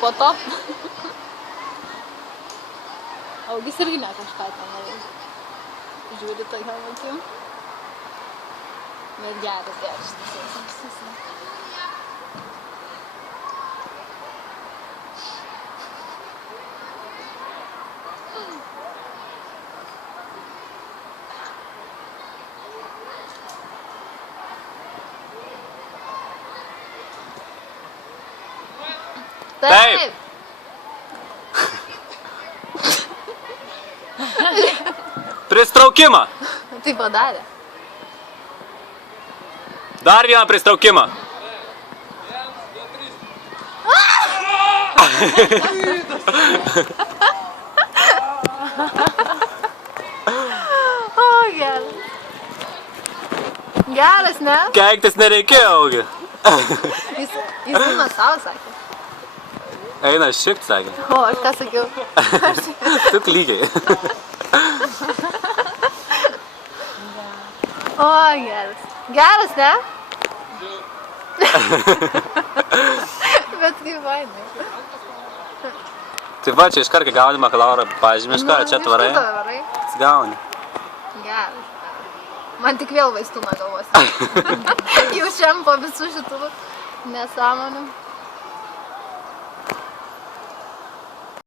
po to. Augis irgi ne kažką ten norėjo. Žiūri tai ką mačiau. Bet geras šitas jausmas. Taip. Pristraukimą. Tai padarė. Dar vieną pristraukimą. O, geras. Geras, ne? Keiktis nereikėjo, Augi. Jis būna savo sakė. Eina šikt, sakė. O, aš ką sakiau? Tu lygiai. O, geras. Geras, ne? Bet kaip vainai. Tai va, čia iškart, kai gauni bakalauro pažymį, čia tvarai. Gauni. Geras. Man tik vėl vaistų nuo galvos. Jau šiam po visų šitų nesąmonių.